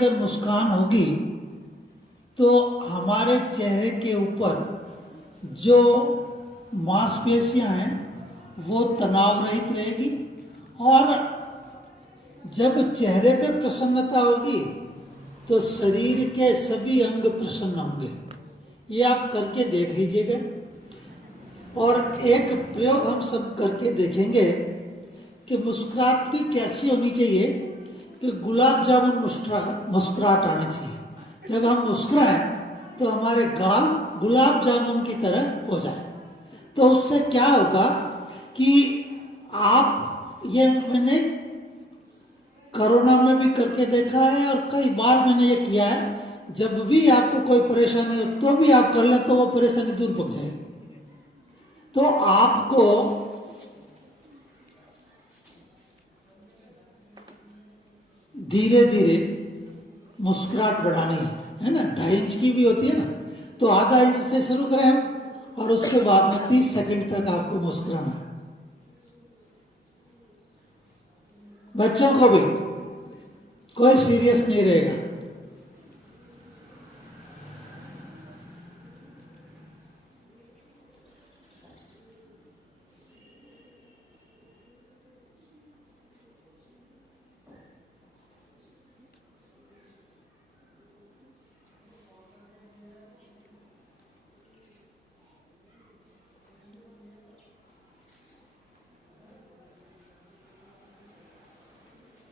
अगर मुस्कान होगी तो हमारे चेहरे के ऊपर जो मांसपेशियां हैं वो तनाव रहित रहेगी और जब चेहरे पे प्रसन्नता होगी तो शरीर के सभी अंग प्रसन्न होंगे। ये आप करके देख लीजिएगा। और एक प्रयोग हम सब करके देखेंगे कि मुस्कुराहट भी कैसी होनी चाहिए कि गुलाब जामुन मुस्कुराहट आनी चाहिए। जब हम मुस्कुराएं तो हमारे गाल गुलाब जामुन की तरह हो जाए। तो उससे क्या होगा कि आप, ये मैंने कोरोना में भी करके देखा है और कई बार मैंने ये किया है, जब भी आपको कोई परेशानी हो तो भी आप कर लें तो वो परेशानी दूर भाग जाएगी। तो आपको धीरे धीरे मुस्कुराहट बढ़ानी है ना। 2.5 इंच की भी होती है ना, तो आधा इंच से शुरू करें हम और उसके बाद में 30 सेकंड तक आपको मुस्कुराना है। बच्चों को भी कोई सीरियस नहीं रहेगा।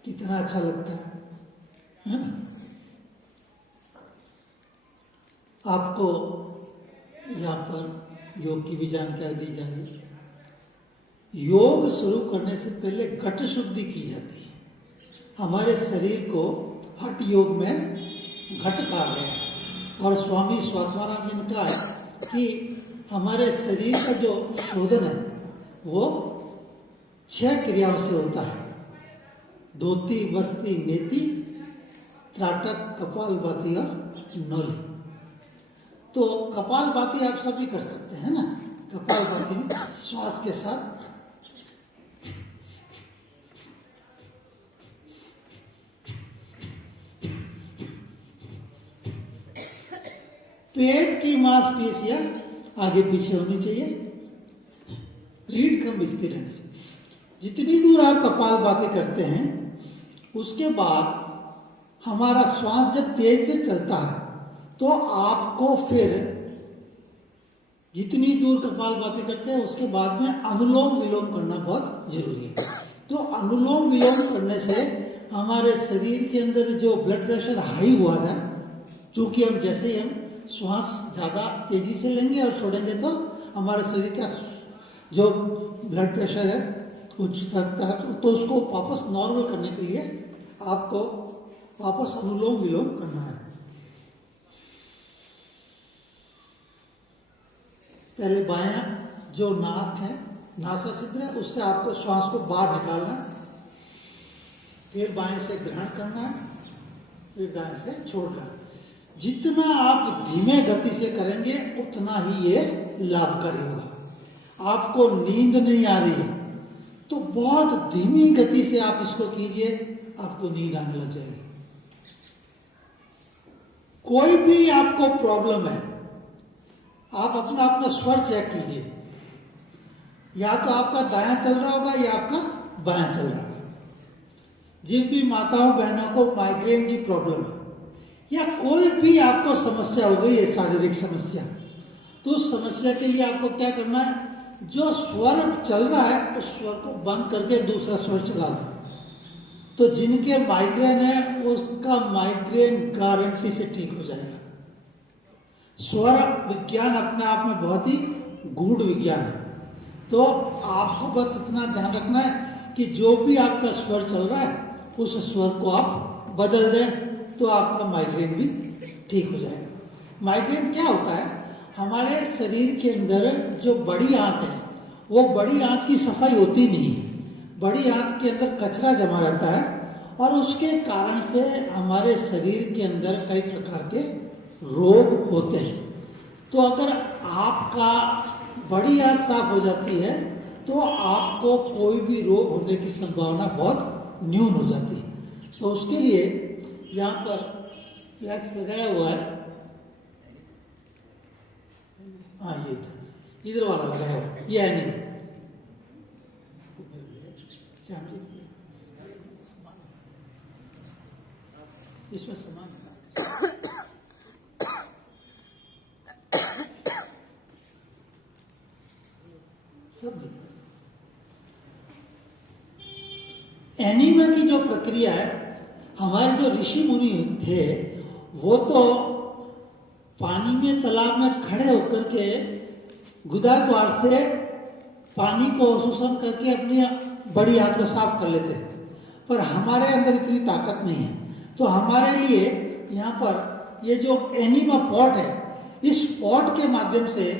कितना अच्छा लगता है ना। आपको यहाँ पर योग की भी जानकारी दी जा रही है। योग शुरू करने से पहले घट शुद्धि की जाती है। हमारे शरीर को हठ योग में घट कहा गया है और स्वामी स्वात्माराम जी ने कहा है कि हमारे शरीर का जो शोधन है वो 6 क्रियाओं से होता है। धोती, बस्ती, मेथी, त्राटक, कपालभाति और नौली। तो कपालभाति आप सभी कर सकते हैं ना। कपालभाति में श्वास के साथ पेट की मांसपेशियां आगे पीछे होनी चाहिए, रीढ़ कम स्थिर रहनी चाहिए। जितनी दूर आप कपालभाति करते हैं उसके बाद हमारा श्वास जब तेज से चलता है तो आपको फिर जितनी दूर कपालभाति करते हैं उसके बाद में अनुलोम विलोम करना बहुत जरूरी है। तो अनुलोम विलोम करने से हमारे शरीर के अंदर जो ब्लड प्रेशर हाई हुआ था, चूंकि हम जैसे ही हम श्वास ज्यादा तेजी से लेंगे और छोड़ेंगे तो हमारे शरीर का जो ब्लड प्रेशर है कुछ रखता है, तो उसको वापस नॉर्मल करने के लिए आपको वापस अनुलोम विलोम करना है। पहले बायां जो नाक है, नासा छिद्र है, उससे आपको श्वास को बाहर निकालना है। फिर बाएं से ग्रहण करना है, फिर दाएं से छोड़ना है। जितना आप धीमे गति से करेंगे उतना ही ये लाभकारी होगा। आपको नींद नहीं आ रही है तो बहुत धीमी गति से आप इसको कीजिए, आपको नींद आने लग जाएगी। कोई भी आपको प्रॉब्लम है, आप अपना अपना स्वर चेक कीजिए। या तो आपका दायां चल रहा होगा या आपका बायां चल रहा होगा। जिन भी माताओं बहनों को माइग्रेन की प्रॉब्लम है या कोई भी आपको समस्या हो गई है, शारीरिक समस्या, तो उस समस्या के लिए आपको क्या करना है, जो स्वर चल रहा है उस स्वर को बंद करके दूसरा स्वर चला दो। तो जिनके माइग्रेन है उसका माइग्रेन गारंटी से ठीक हो जाएगा। स्वर विज्ञान अपने आप में बहुत ही गूढ़ विज्ञान है। तो आपको बस इतना ध्यान रखना है कि जो भी आपका स्वर चल रहा है उस स्वर को आप बदल दें तो आपका माइग्रेन भी ठीक हो जाएगा। माइग्रेन क्या होता है, हमारे शरीर के अंदर जो बड़ी आंत है वो बड़ी आंत की सफाई होती नहीं है। बड़ी आंत के अंदर कचरा जमा रहता है और उसके कारण से हमारे शरीर के अंदर कई प्रकार के रोग होते हैं। तो अगर आपका बड़ी आंत साफ हो जाती है तो आपको कोई भी रोग होने की संभावना बहुत न्यून हो जाती है। तो उसके लिए यहाँ पर फ्लैक्स लगाया हुआ है। हाँ, ये इधर वाला लगाया हुआ है, ये एनिमा। श्याम जी, इसमें सामान सब एनीमा की जो प्रक्रिया है, हमारे जो ऋषि मुनि थे वो तो पानी में, तालाब में खड़े होकर के गुदा द्वार से पानी को शोषण करके अपनी बड़ी हाथ को साफ कर लेते हैं। पर हमारे अंदर इतनी ताकत नहीं है, तो हमारे लिए यहाँ पर ये जो एनीमा पॉट है, इस पॉट के माध्यम से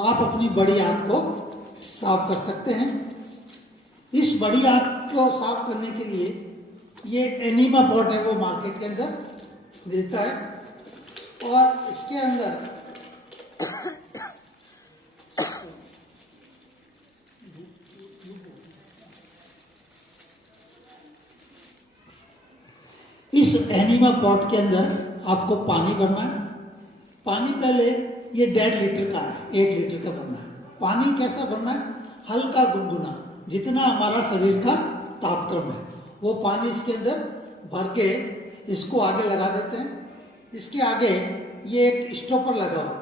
आप अपनी बड़ी हाथ को साफ कर सकते हैं। इस बड़ी हाथ को साफ करने के लिए ये एनीमा पॉट है, वो मार्केट के अंदर मिलता है। और इसके अंदर इस एनीमा पॉट के अंदर आपको पानी भरना है। पानी पहले ये 1.5 लीटर का है, 1 लीटर का भरना है। पानी कैसा भरना है? हल्का गुनगुना, जितना हमारा शरीर का तापक्रम है वो पानी इसके अंदर भर के इसको आगे लगा देते हैं। इसके आगे ये एक स्टॉपर लगा हुआ,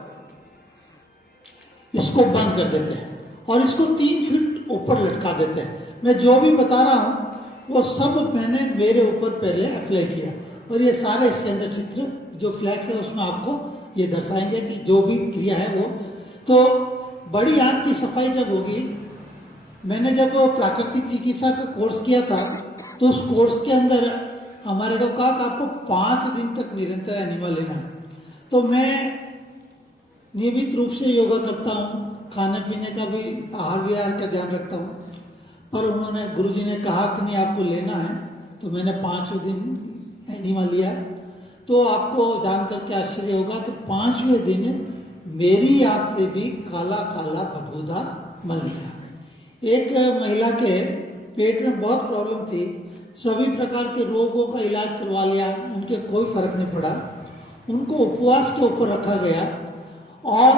इसको बंद कर देते हैं और इसको 3 फीट ऊपर लटका देते हैं। मैं जो भी बता रहा हूं वो सब मैंने मेरे ऊपर पहले अप्लाई किया, और ये सारे इसके अंदर चित्र जो फ्लैक्स है उसमें आपको ये दर्शाएंगे कि जो भी क्रिया है वो। तो बड़ी आंत की सफाई जब होगी, मैंने जब प्राकृतिक चिकित्सा का कोर्स किया था तो उस कोर्स के अंदर हमारे को कहा कि आपको 5 दिन तक निरंतर एनिमा लेना है। तो मैं नियमित रूप से योगा करता हूँ, खाने पीने का भी, आहार विहार का ध्यान रखता हूँ। पर उन्होंने, गुरुजी ने कहा कि नहीं आपको लेना है, तो मैंने 5वें दिन एनिमा लिया। तो आपको जान करके आश्चर्य होगा कि 5वें दिन मेरी आंख से भी काला काला बदबूदार मल निकला। एक महिला के पेट में बहुत प्रॉब्लम थी, सभी प्रकार के रोगों का इलाज करवा लिया, उनके कोई फर्क नहीं पड़ा। उनको उपवास के ऊपर रखा गया और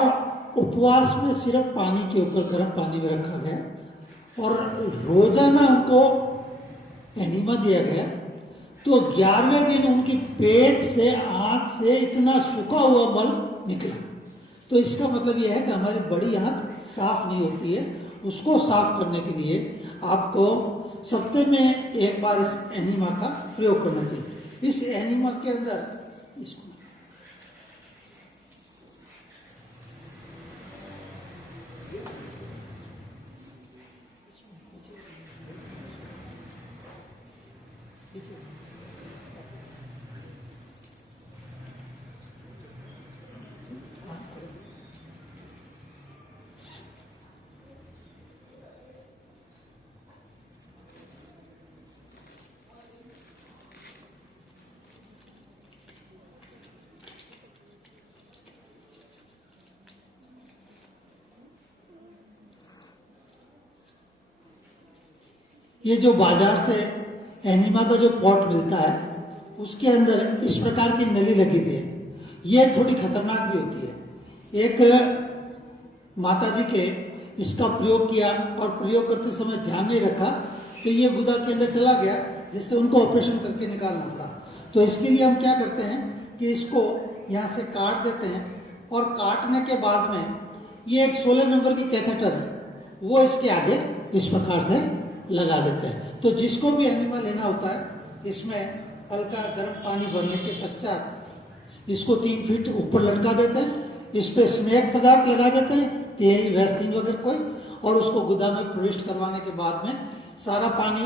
उपवास में सिर्फ पानी के ऊपर, गर्म पानी में रखा गया और रोजाना उनको एनिमा दिया गया। तो 11वें दिन उनकी पेट से, आंख से इतना सूखा हुआ मल निकला। तो इसका मतलब यह है कि हमारी बड़ी आंख साफ नहीं होती है, उसको साफ करने के लिए आपको सप्ताह में 1 बार इस एनिमा का प्रयोग करना चाहिए। इस एनिमा के अंदर इसको ये जो बाजार से एनिमा का जो पॉट मिलता है उसके अंदर इस प्रकार की नली लगी थी। ये थोड़ी खतरनाक भी होती है। एक माताजी के इसका प्रयोग किया और प्रयोग करते समय ध्यान नहीं रखा तो ये गुदा के अंदर चला गया, जिससे उनको ऑपरेशन करके निकालना था। तो इसके लिए हम क्या करते हैं कि इसको यहाँ से काट देते हैं और काटने के बाद में ये एक 16 नंबर की कैथेटर है, वो इसके आगे इस प्रकार से लगा देते हैं। तो जिसको भी एनिमा लेना होता है, इसमें हल्का गर्म पानी भरने के पश्चात इसको 3 फीट ऊपर लटका देते हैं, इस पे स्नेक पदार्थ लगा देते हैं, तेल, वैसलीन वगैरह कोई, और उसको गुदा में प्रविष्ट करवाने के बाद में सारा पानी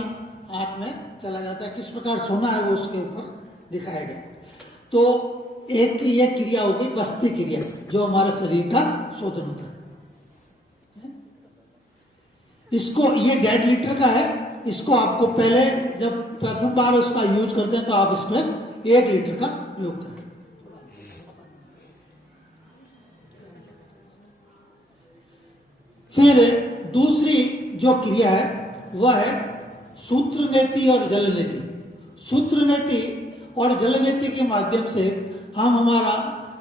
आंख में चला जाता है। किस प्रकार सोना है वो उसके ऊपर दिखाया गया। तो एक ये क्रिया होगी बस्ती क्रिया, जो हमारे शरीर का शोधन होता है। इसको, ये 1.5 लीटर का है, इसको आपको पहले जब प्रथम बार उसका यूज करते हैं तो आप इसमें 1 लीटर का प्रयोग करें। फिर दूसरी जो क्रिया है वह है सूत्र नेति और जल नेति। सूत्र नेति और जल नीति के माध्यम से हम हमारा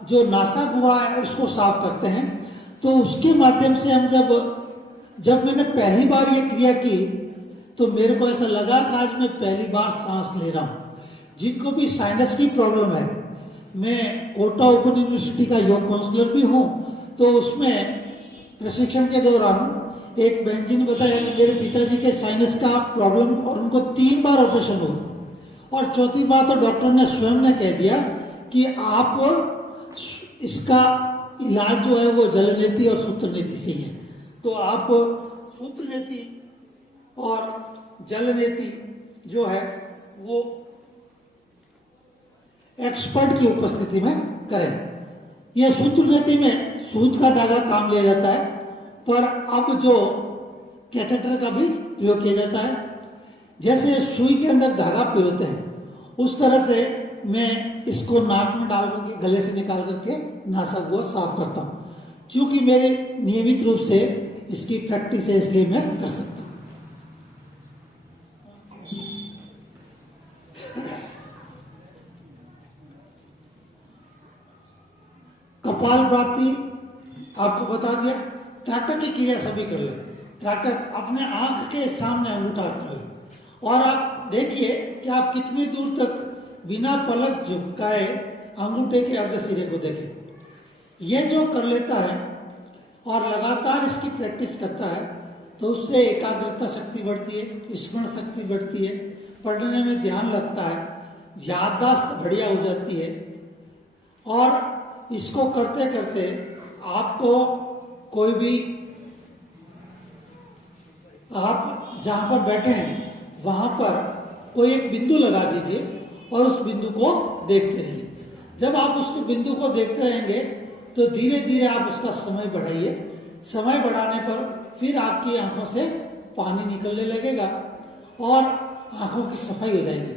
जो नासा गुहा है उसको साफ करते हैं। तो उसके माध्यम से हम जब मैंने पहली बार ये क्रिया की तो मेरे को ऐसा लगा कि आज मैं पहली बार सांस ले रहा हूं। जिनको भी साइनस की प्रॉब्लम है, मैं कोटा ओपन यूनिवर्सिटी का योग काउंसलर भी हूं, तो उसमें प्रशिक्षण के दौरान एक बहन जी ने बताया कि मेरे पिताजी के साइनस का प्रॉब्लम और उनको 3 बार ऑपरेशन हुआ और चौथी बार तो डॉक्टर ने स्वयं ने कह दिया कि आप इसका इलाज जो है वो जल नीति और सूत्र नीति से ही है। तो आप सूत्र नीति और जल नीति जो है वो एक्सपर्ट की उपस्थिति में करें। यह सूत्र नीति में सूत का धागा काम लिया जाता है, पर अब जो कैथेटर का भी प्रयोग किया जाता है। जैसे सुई के अंदर धागा पिरोते हैं उस तरह से मैं इसको नाक में डाल करके गले से निकाल करके नासा गुहा साफ करता हूं। क्योंकि मेरे नियमित रूप से इसकी प्रैक्टिस है इसलिए मैं कर सकता हूं। कपालभाति आपको बता दिया। त्राटक की क्रिया सभी कर ले। त्राटक अपने आंख के सामने अंगूठा रख लो और आप देखिए कि आप कितनी दूर तक बिना पलक झुकाए अंगूठे के अग्रसिरे को देखें। ये जो कर लेता है और लगातार इसकी प्रैक्टिस करता है तो उससे एकाग्रता शक्ति बढ़ती है, स्मरण शक्ति बढ़ती है, पढ़ने में ध्यान लगता है, याददाश्त बढ़िया हो जाती है। और इसको करते करते आपको कोई भी, आप जहां पर बैठे हैं वहां पर कोई एक बिंदु लगा दीजिए और उस बिंदु को देखते रहिए। जब आप उसको बिंदु को देखते रहेंगे तो धीरे धीरे आप उसका समय बढ़ाइए। समय बढ़ाने पर फिर आपकी आंखों से पानी निकलने लगेगा और आंखों की सफाई हो जाएगी।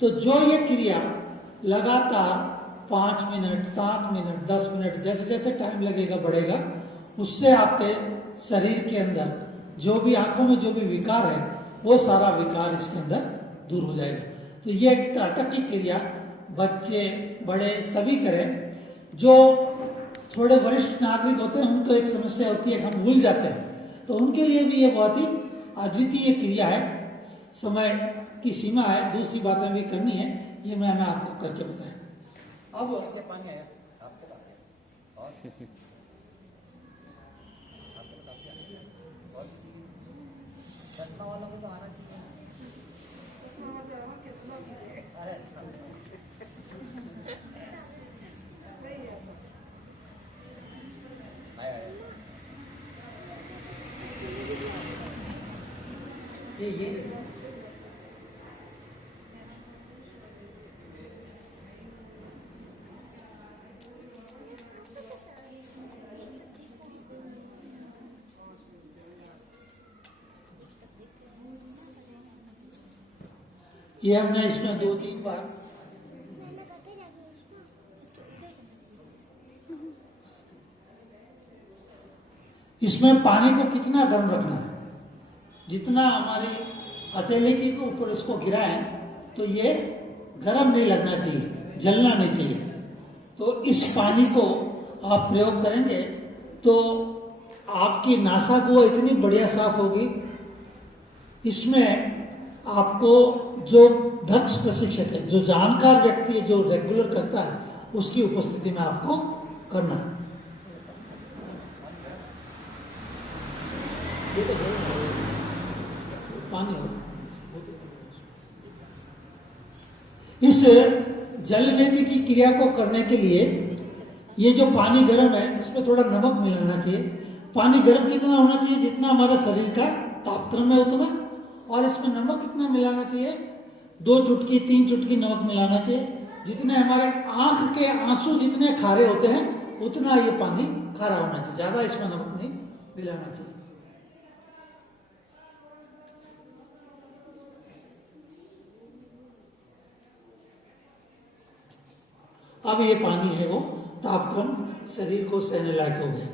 तो जो ये क्रिया लगातार 5 मिनट, 7 मिनट, 10 मिनट जैसे जैसे टाइम लगेगा बढ़ेगा, उससे आपके शरीर के अंदर जो भी आंखों में जो भी विकार है वो सारा विकार इसके अंदर दूर हो जाएगा। तो ये एक त्राटक की क्रिया बच्चे बड़े सभी करें। जो थोड़े वरिष्ठ नागरिक होते हैं उनको एक समस्या होती है, हम भूल जाते हैं, तो उनके लिए भी ये बहुत ही अद्वितीय क्रिया है। समय की सीमा है, दूसरी बातें भी करनी है, ये मैंने आपको करके बताया। अब पानी आया आपको और आपको बता दिया और किसी चश्मा वालों को तो आना चाहिए। अरे ये ये हमने इसमें 2-3 बार इसमें पानी को कितना गर्म रखना है, जितना हमारे हथेली के ऊपर इसको गिराएं तो ये गर्म नहीं लगना चाहिए, जलना नहीं चाहिए। तो इस पानी को आप प्रयोग करेंगे तो आपकी नासा गुहा इतनी बढ़िया साफ होगी। इसमें आपको जो दक्ष प्रशिक्षक है, जो जानकार व्यक्ति है, जो रेगुलर करता है, उसकी उपस्थिति में आपको करना है। पानी हो इस जल नीति की क्रिया को करने के लिए ये जो पानी गर्म है इसमें थोड़ा नमक मिलाना चाहिए। पानी गर्म कितना होना चाहिए, जितना हमारा शरीर का तापक्रम है उतना। और इसमें नमक कितना मिलाना चाहिए, 2 चुटकी 3 चुटकी नमक मिलाना चाहिए। जितने हमारे आंख के आंसू जितने खारे होते हैं उतना ये पानी खारा होना चाहिए, ज्यादा इसमें नमक नहीं मिलाना चाहिए। अब ये पानी है वो तापक्रम शरीर को सहने लायक हो गया।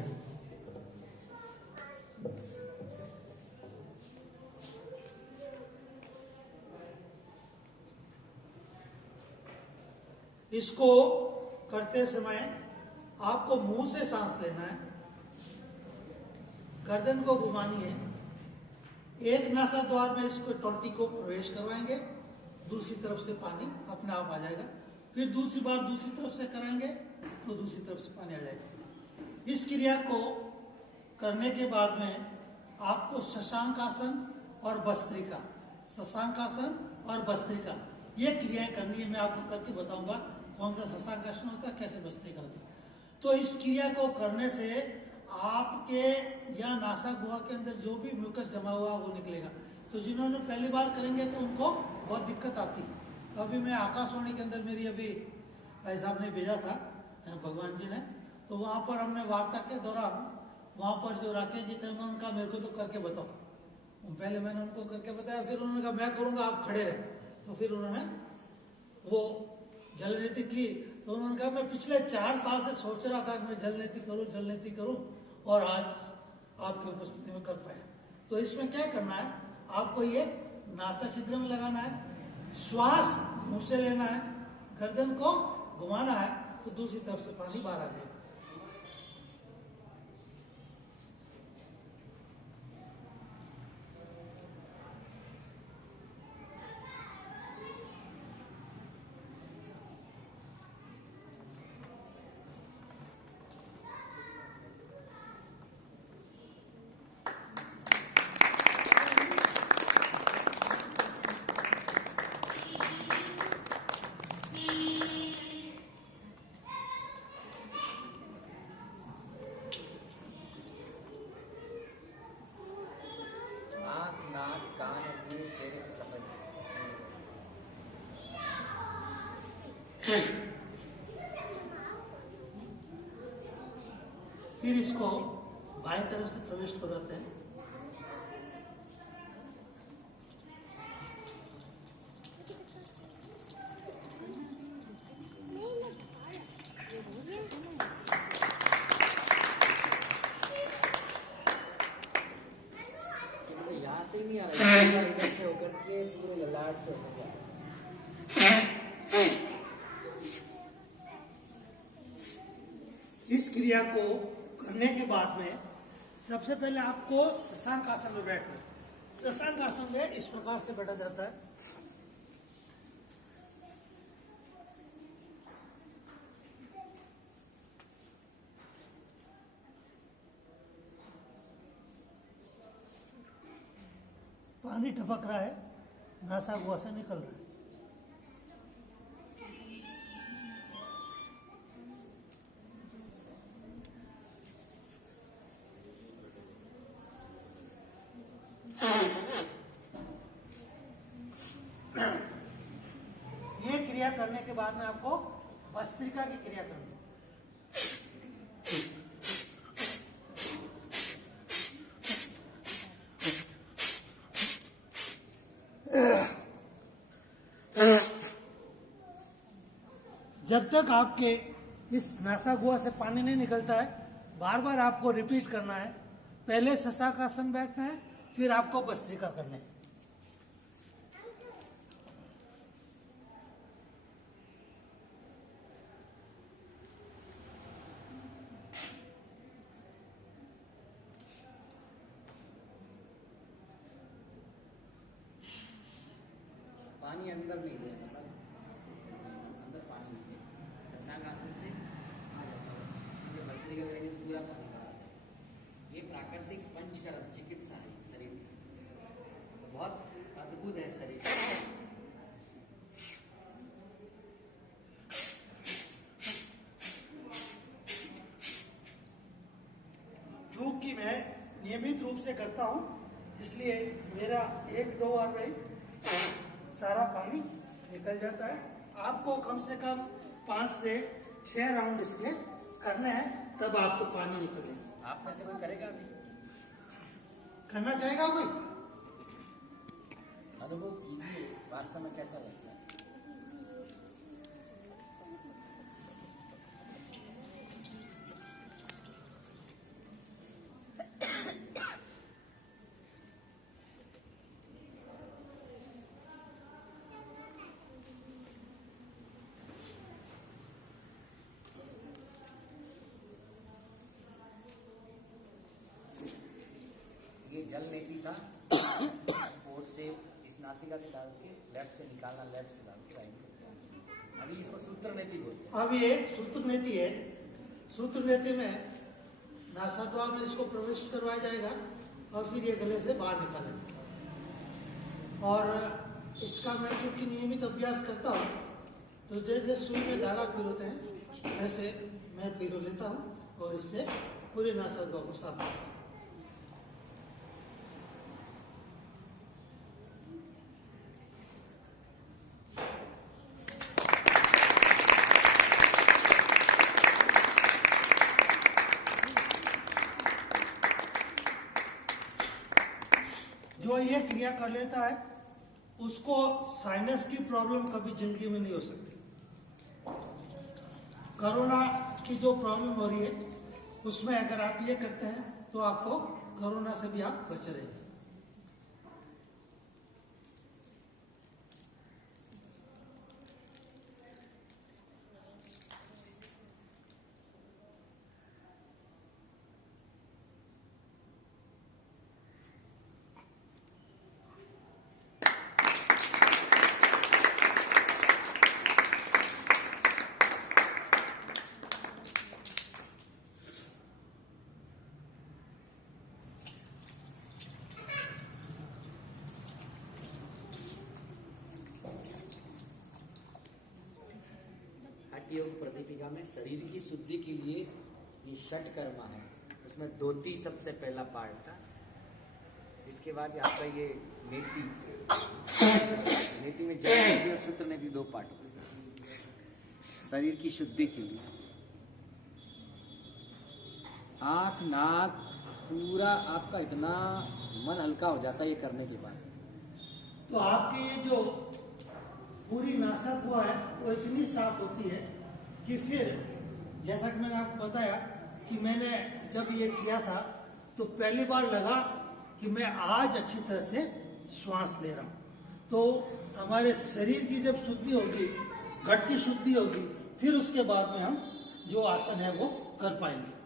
इसको करते समय आपको मुंह से सांस लेना है, गर्दन को घुमानी है, एक नासा द्वार में इसको टोटी को प्रवेश करवाएंगे, दूसरी तरफ से पानी अपने आप आ जाएगा। फिर दूसरी बार दूसरी तरफ से कराएंगे तो दूसरी तरफ से पानी आ जाएगा। इस क्रिया को करने के बाद में आपको शशांकासन और भस्त्रिका, शशांकासन और भस्त्रिका ये क्रियाएं करनी है। मैं आपको करके बताऊंगा कौन सा शशांकासन होता है, कैसे भस्त्रिका होता है। तो इस क्रिया को करने से आपके या नासा गुहा के अंदर जो भी म्यूकस जमा हुआ वो निकलेगा। तो जिन्होंने पहली बार करेंगे तो उनको बहुत दिक्कत आती। तो अभी मैं आकाशवाणी के अंदर, मेरी अभी भाई साहब ने भेजा था भगवान जी ने, तो वहाँ पर हमने वार्ता के दौरान वहाँ पर जो राकेश जी थे उन्होंने कहा मेरे को तो करके बताओ। पहले मैंने उनको करके बताया, फिर उन्होंने कहा मैं करूँगा आप खड़े रहे। तो फिर उन्होंने वो जलनीति की। तो उन्होंने कहा मैं पिछले 4 साल से सोच रहा था कि मैं जलनीति करूं और आज आपकी उपस्थिति में कर पाया। तो इसमें क्या करना है, आपको ये नासा छिद्र में लगाना है, श्वास मुंह से लेना है, गर्दन को घुमाना है तो दूसरी तरफ से पानी बाहर आ जाएगा। आँख, नाक, कान और मुंह, चेहरे की सफाई। फिर इसको बाएं तरफ से प्रवेश करवाते हैं। यहाँ से ही नहीं आ रहा है, इधर से होकर के पूरे ललाट से होकर के आ रहा है। इस क्रिया को करने के बाद में सबसे पहले आपको शशांक आसन में बैठना है। शशांक आसन में इस प्रकार से बैठा जाता है। पानी टपक रहा है, नासा गुहा से निकल रहा है। ये क्रिया करने के बाद में आपको भस्त्रिका की क्रिया करनी है। जब तक आपके इस नासा गुहा से पानी नहीं निकलता है, बार बार आपको रिपीट करना है। पहले शशांकासन बैठना है, फिर आपको भस्त्रिका करना है। पानी अंदर नहीं है, मतलब अंदर पानी नहीं है। शशांक आसन से आ जाता है, ये भस्त्रिका करेंगे तो पूरा पानी बाहर आता है। ये प्राकृतिक पंचकर्म चिकित्सा है शरीर की, तो बहुत अद्भुत है शरीर। चूंकि मैं नियमित रूप से करता हूं, इसलिए मेरा 1-2 बार में सारा पानी निकल जाता है। आपको कम से कम 5 से 6 राउंड इसके करने हैं, तब आपको पानी निकले। आप में से कोई करेगा अभी? करना चाहेगा कोई? अनुभव कीजिए वास्तव में कैसा लगता है। चल नहीं था पोर्ट से इस नासिका से डाल के लेफ्ट से निकालना, लेफ्ट से डाल के राइट करते हैं। अभी इसको सूत्र नीति बोलते हैं। अब ये सूत्र नीति है। सूत्र नीति में नासाद्वार में इसको प्रवेश करवाया जाएगा और फिर ये गले से बाहर निकालेंगे। और इसका मैं चूंकि नियमित अभ्यास करता हूँ तो जैसे सुई में धागा पिरोते हैं वैसे मैं पिरो लेता हूँ और इससे पूरे नासाद्वार को साफ करता हूँ। जो ये क्रिया कर लेता है उसको साइनस की प्रॉब्लम कभी जिंदगी में नहीं हो सकती। कोरोना की जो प्रॉब्लम हो रही है उसमें अगर आप ये करते हैं तो आपको कोरोना से भी आप बचे रहेंगे। योग प्रदीपिका में शरीर की शुद्धि के लिए ये षट कर्मा है, उसमें धोती सबसे पहला पार्ट था। इसके बाद आपका ये नीति, नीति में जल और सूत्र नीति 2 पार्ट होते हैं शरीर की शुद्धि के लिए। आंख नाक पूरा आपका इतना मन हल्का हो जाता है ये करने के बाद। तो आपकी ये जो पूरी नासा हुआ है वो इतनी साफ होती है कि फिर जैसा कि मैंने आपको बताया कि मैंने जब ये किया था तो पहली बार लगा कि मैं आज अच्छी तरह से श्वास ले रहा हूँ। तो हमारे शरीर की जब शुद्धि होगी, घट की शुद्धि होगी, फिर उसके बाद में हम जो आसन है वो कर पाएंगे।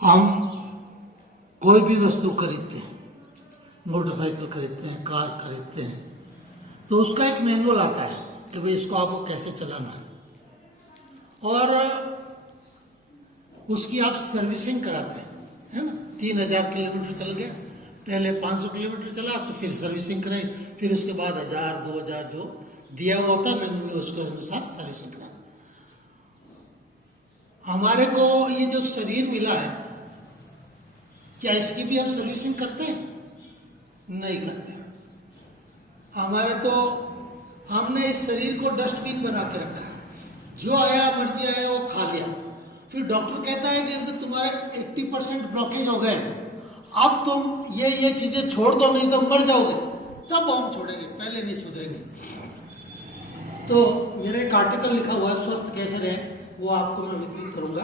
हम कोई भी वस्तु खरीदते हैं, मोटरसाइकिल खरीदते हैं, कार खरीदते हैं, तो उसका एक मैनुअल आता है कि भाई इसको आपको कैसे चलाना है और उसकी आप सर्विसिंग कराते हैं, है ना। 3000 किलोमीटर चल गया, पहले 500 किलोमीटर चला तो फिर सर्विसिंग कराई, फिर उसके बाद 1000 2000 जो दिया हुआ होता है मैनुअल उसके अनुसार सर्विसिंग कराई। हमारे को ये जो शरीर मिला है क्या इसकी भी हम सर्विसिंग करते हैं? नहीं करते। हमारे तो हमने इस शरीर को डस्टबिन बना के रखा है, जो आया मर्जी आया वो खा लिया। फिर डॉक्टर कहता है कि तुम्हारे 80% ब्लॉकेज हो गए, अब तुम ये चीजें छोड़ दो नहीं तो मर जाओगे। तब हम छोड़ेंगे, पहले नहीं सुधरेंगे। तो मेरा एक आर्टिकल लिखा हुआ है स्वस्थ कैसे रहें, वो आपको मैं रिपीट करूंगा।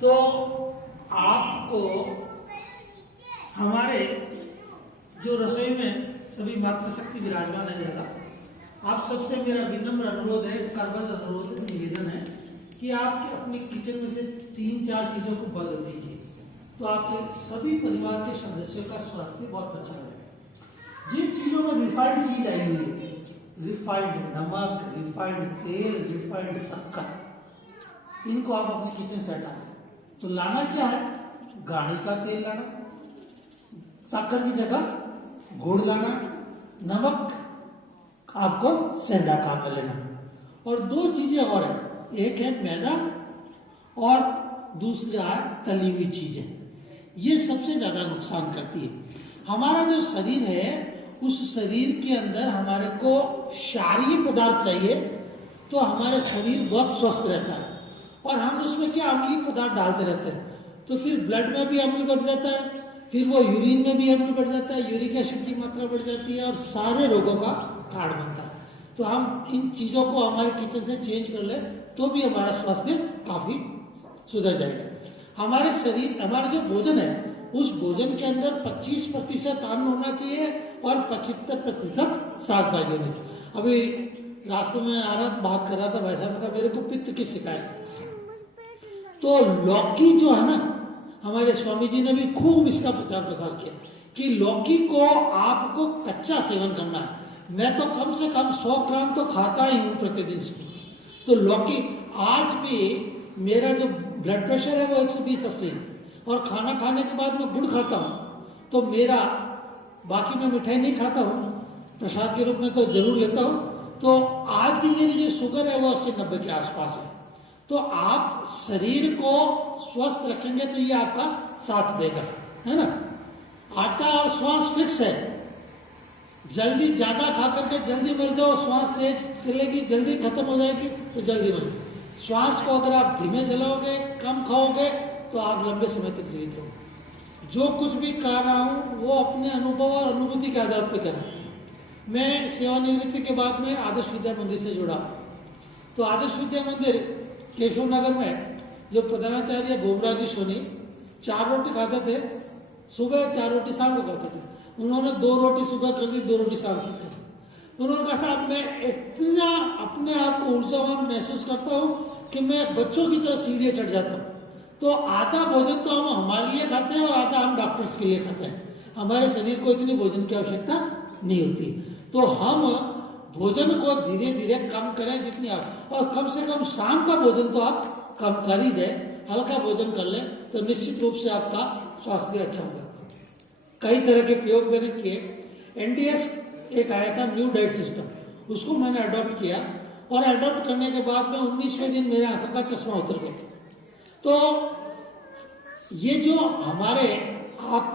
तो आपको हमारे जो रसोई में सभी मातृशक्ति विराजमान है ज्यादा, आप सबसे मेरा विनम्र अनुरोध है, करबद्ध अनुरोध निवेदन है कि आप अपनी किचन में से 3-4 चीजों को बदल दीजिए, तो आपके सभी परिवार के सदस्यों का स्वास्थ्य बहुत अच्छा रहेगा। जिन चीजों में रिफाइंड चीज आई हुई है, रिफाइंड नमक, रिफाइंड तेल, रिफाइंड शक्कर, इनको आप अपनी किचन से हटा दें। तो लाना क्या है, गाड़ी का तेल लाना, शक्कर की जगह गुड़ लाना, नमक आपको सेंधा काम में लेना। और 2 चीजें और है, एक है मैदा और दूसरा है तली हुई चीजें। ये सबसे ज्यादा नुकसान करती है। हमारा जो शरीर है उस शरीर के अंदर हमारे को क्षारीय पदार्थ चाहिए तो हमारा शरीर बहुत स्वस्थ रहता है, और हम उसमें क्या अम्लीय पदार्थ डालते रहते हैं, तो फिर ब्लड में भी अम्ल बढ़ जाता है, फिर वो यूरिन में भी एमडी बढ़ जाता है, यूरिक एसिड की मात्रा बढ़ जाती है और सारे रोगों का कारण बनता है। तो हम इन चीजों को हमारे किचन से चेंज कर ले तो भी हमारा स्वास्थ्य काफी सुधर जाएगा। हमारे शरीर, हमारा जो भोजन है उस भोजन के अंदर 25% अन्न होना चाहिए और 75% शाक भाजी होनी चाहिए। अभी रास्ते में आ रहा बात कर रहा था भाई साहब का, मेरे को पित्त की शिकायत है, तो लौकी जो है ना, हमारे स्वामी जी ने भी खूब इसका प्रचार प्रसार किया कि लौकी को आपको कच्चा सेवन करना है। मैं तो कम से कम 100 ग्राम तो खाता ही हूँ प्रतिदिन से। तो लौकी, आज भी मेरा जो ब्लड प्रेशर है वो 120/80 और खाना खाने के बाद मैं गुड़ खाता हूँ, तो मेरा, बाकी मैं मिठाई नहीं खाता हूँ, प्रसाद के रूप में तो जरूर लेता हूँ, तो आज भी मेरी जो शुगर है वो 80-90 के आसपास है। तो आप शरीर को स्वस्थ रखेंगे तो ये आपका साथ देगा, है ना। आटा और श्वास फिक्स है, जल्दी ज्यादा खा करके जल्दी मर जाओ, श्वास तेज चलेगी, जल्दी खत्म हो जाएगी तो जल्दी मर। श्वास को अगर आप धीमे चलाओगे, कम खाओगे, तो आप लंबे समय तक जीवित रहोगे। जो कुछ भी कह रहा हूं वो अपने अनुभव और अनुभूति के आधार पर कर रहा हूं। मैं सेवानिवृत्ति के बाद में आदर्श विद्या मंदिर से जुड़ा, तो आदर्श विद्या मंदिर केशव नगर में जो प्रधानाचार्य भोमराज जी सोनी 4 रोटी खाते थे सुबह, 4 रोटी शाम को खाते थे। उन्होंने 2 रोटी सुबह कर दी, 2 रोटी शाम को कर दी। उन्होंने कहा साहब मैं इतना अपने आप को ऊर्जावान महसूस करता हूँ कि मैं बच्चों की तरह सीढ़ियाँ चढ़ जाता हूँ। तो आधा भोजन तो हम हमारे लिए खाते हैं और आधा हम डॉक्टर्स के लिए खाते हैं। हमारे शरीर को इतनी भोजन की आवश्यकता नहीं होती। तो हम भोजन को धीरे धीरे कम करें जितनी आप, और कम से कम शाम का भोजन तो आप कम कर ही दें, हल्का भोजन कर लें तो निश्चित रूप से आपका स्वास्थ्य अच्छा होगा। कई तरह के प्रयोग मैंने किए। एनडीएस एक आया था, न्यू डाइट सिस्टम, उसको मैंने अडॉप्ट किया और अडॉप्ट करने के बाद में 19वें दिन मेरे आंखों का चश्मा उतर गया। तो ये जो हमारे, आप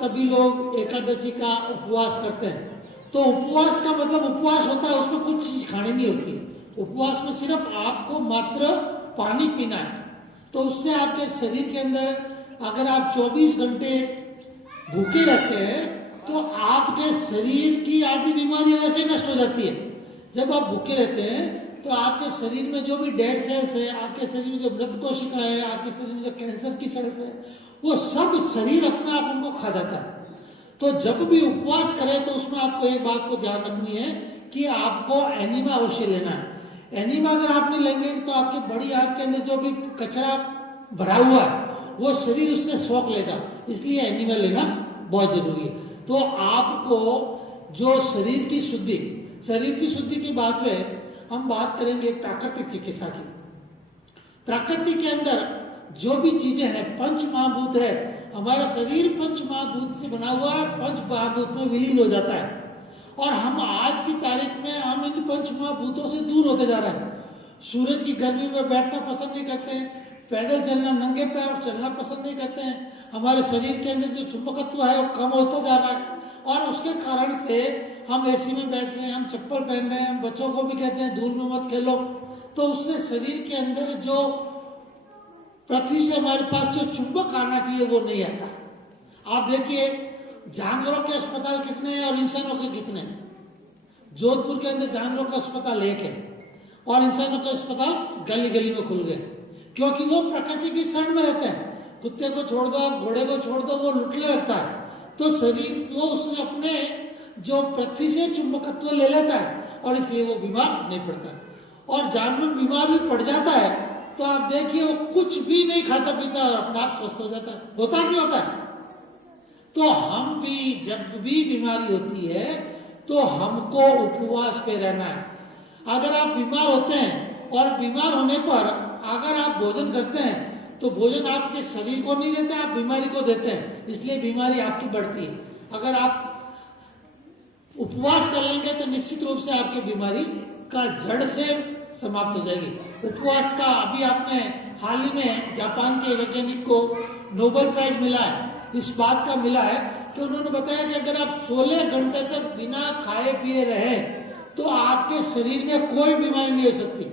सभी लोग एकादशी का उपवास करते हैं, तो उपवास का मतलब उपवास होता है उसमें कुछ चीज खानी नहीं होती। उपवास में सिर्फ आपको मात्र पानी पीना है। तो उससे आपके शरीर के अंदर, अगर आप 24 घंटे भूखे रहते हैं तो आपके शरीर की आधी बीमारियां वैसे ही नष्ट हो जाती है। जब आप भूखे रहते हैं तो आपके शरीर में जो भी डेड सेल्स है, आपके शरीर में जो मृत कोशिकाएं है, आपके शरीर में जो कैंसर की सेल्स है, वो सब शरीर अपने आप उनको खा जाता है। तो जब भी उपवास करें तो उसमें आपको एक बात को ध्यान रखनी है कि आपको एनीमा अवश्य लेना है। एनीमा अगर आप नहीं लेंगे तो आपकी बड़ी आंत के अंदर जो भी कचरा भरा हुआ है वो शरीर उससे सोख लेगा, इसलिए एनीमा लेना बहुत जरूरी है। तो आपको जो शरीर की शुद्धि की बात में हम बात करेंगे प्राकृतिक चिकित्सा की। प्रकृति के अंदर जो भी चीजें हैं, पंच महाभूत है, हमारा शरीर पंच महाभूत से बना हुआ है, पंच महाभूत में विलीन हो जाता है। और हम आज की तारीख में हम इन पंच महाभूतों से दूर होते जा रहे हैं। सूरज की गर्मी में बैठना पसंद नहीं करते हैं, पैदल चलना, नंगे पैर चलना पसंद नहीं करते हैं। हमारे शरीर के अंदर जो चुंबकत्व है वो कम होता जा रहा है और उसके कारण से हम एसी में बैठ रहे हैं, हम चप्पल पहन रहे हैं, हम बच्चों को भी कहते हैं धूल में मत खेलो। तो उससे शरीर के अंदर जो पृथ्वी से हमारे पास जो चुंबक आना चाहिए वो नहीं आता। आप देखिए जानवरों के अस्पताल कितने हैं और इंसानों के कितने हैं। जोधपुर के अंदर जानवरों का अस्पताल एक है और इंसानों का अस्पताल गली गली में खुल गए, क्योंकि वो प्रकृति की शरण में रहते हैं। कुत्ते को छोड़ दो, घोड़े को छोड़ दो, वो लुटने लगता है, तो शरीर वो उसने अपने जो पृथ्वी से चुंबकत्व ले लेता है और इसलिए वो बीमार नहीं पड़ता। और जानवर बीमार भी पड़ जाता है तो आप देखिए वो कुछ भी नहीं खाता पीता और अपने आप स्वस्थ हो जाता है। होता नहीं होता है? तो हम भी जब भी बीमारी होती है तो हमको उपवास पे रहना है। अगर आप बीमार होते हैं और बीमार होने पर अगर आप भोजन करते हैं तो भोजन आपके शरीर को नहीं देते, आप बीमारी को देते हैं, इसलिए बीमारी आपकी बढ़ती है। अगर आप उपवास कर लेंगे तो निश्चित रूप से आपकी बीमारी का जड़ से समाप्त हो जाएगी। उपवास का अभी आपने हाल ही में जापान के वैज्ञानिक को नोबेल प्राइज मिला है, इस बात का मिला है कि उन्होंने बताया कि अगर आप 16 घंटे तक बिना खाए पिए रहे तो आपके शरीर में कोई बीमारी नहीं हो सकती।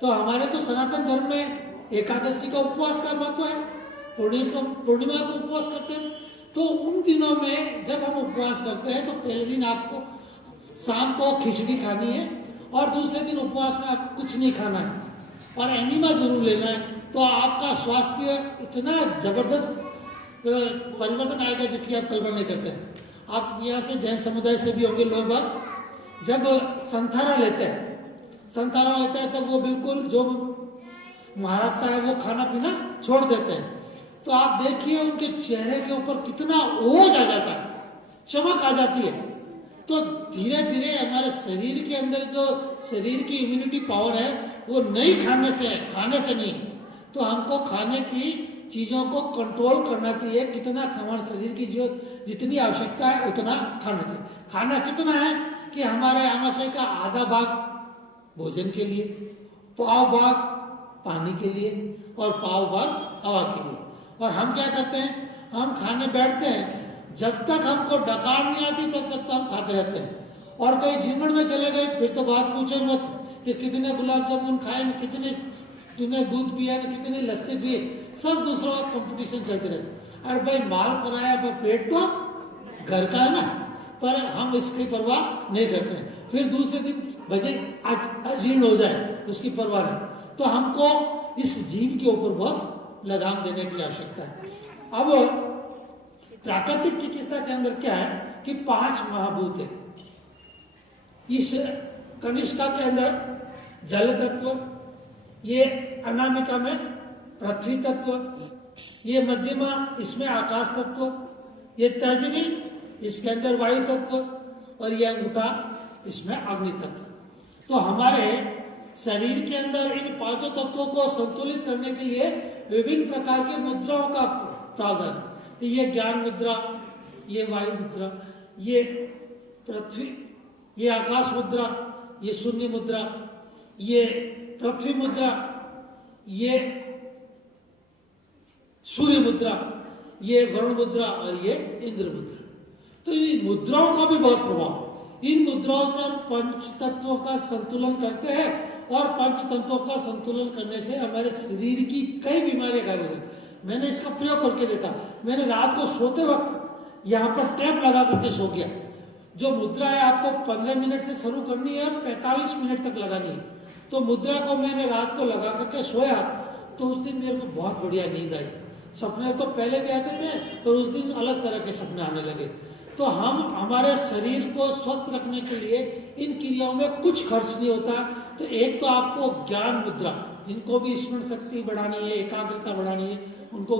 तो हमारे तो सनातन धर्म में एकादशी का उपवास का महत्व है, पूर्णिमा को उपवास करते हैं। तो उन दिनों में जब हम उपवास करते हैं तो पहले दिन आपको शाम को खिचड़ी खानी है और दूसरे दिन उपवास में आपको कुछ नहीं खाना है और एनिमा जरूर लेना है। तो आपका स्वास्थ्य इतना जबरदस्त परिवर्तन आएगा जिसकी आप कल्पना नहीं करते हैं। आप यहाँ से जैन समुदाय से भी होंगे लोग, जब संथारा लेते हैं तब वो बिल्कुल जो महाराष्ट्र है वो खाना पीना छोड़ देते हैं। तो आप देखिए उनके चेहरे के ऊपर कितना ओज आ जाता है, चमक आ जाती है। तो धीरे धीरे हमारे शरीर के अंदर जो शरीर की इम्यूनिटी पावर है वो नहीं खाने से है, खाने से नहीं। तो हमको खाने की चीजों को कंट्रोल करना चाहिए। कितना हमारे शरीर की जो जितनी आवश्यकता है उतना खाना चाहिए। खाना कितना है कि हमारे आमाशय का आधा भाग भोजन के लिए, पाव भाग पानी के लिए और पाव भाग हवा के लिए। और हम क्या करते हैं, हम खाने बैठते हैं, जब तक हमको डकार नहीं आती तब तक तो हम खाते रहते हैं। और कहीं झिमड़ में चले गए फिर तो बात पूछो मत कि कितने गुलाब जामुन खाए, कितने तूने दूध पिया, कितने लस्सी पिए, सब दूसरों का कंपटीशन चलते रहते। अरे भाई माल पराया पर पेट तो घर का है ना, पर हम इसकी परवाह नहीं करते हैं। फिर दूसरे दिन बजट अजीर्ण हो जाए उसकी परवाह नहीं। तो हमको इस जीव के ऊपर बहुत लगाम देने की आवश्यकता है। अब प्राकृतिक चिकित्सा के अंदर क्या है कि 5 महाभूत है। इस कनिष्का के अंदर जल तत्व, ये अनामिका में पृथ्वी तत्व, ये मध्यमा इसमें आकाश तत्व, ये तर्जनी इसके अंदर वायु तत्व और ये अंगूठा इसमें अग्नि तत्व। तो हमारे शरीर के अंदर इन 5 तत्वों को संतुलित करने के लिए विभिन्न प्रकार की मुद्राओं का प्रावधान है। तो ये ज्ञान मुद्रा, ये वायु मुद्रा, ये पृथ्वी, ये आकाश मुद्रा, ये शून्य मुद्रा, ये पृथ्वी मुद्रा, ये सूर्य मुद्रा, ये वरुण मुद्रा और ये इंद्र मुद्रा। तो इन मुद्राओं का भी बहुत प्रभाव है। इन मुद्राओं से हम पंच तत्वों का संतुलन करते हैं और पंच तत्वों का संतुलन करने से हमारे शरीर की कई बीमारियां गायब हो गई। मैंने इसका प्रयोग करके देखा। मैंने रात को सोते वक्त यहाँ पर टैप लगा करके सो गया। जो मुद्रा है आपको 15 मिनट से शुरू करनी है और 45 मिनट तक लगानी है। तो मुद्रा को मैंने रात को लगा करके सोया तो उस दिन मेरे को बहुत बढ़िया नींद आई। सपने तो पहले भी आते थे पर उस दिन अलग तरह के सपने आने लगे। तो हम हमारे शरीर को स्वस्थ रखने के लिए इन क्रियाओं में कुछ खर्च नहीं होता। तो एक तो आपको ज्ञान मुद्रा, जिनको भी स्मरण शक्ति बढ़ानी है, एकाग्रता बढ़ानी है, उनको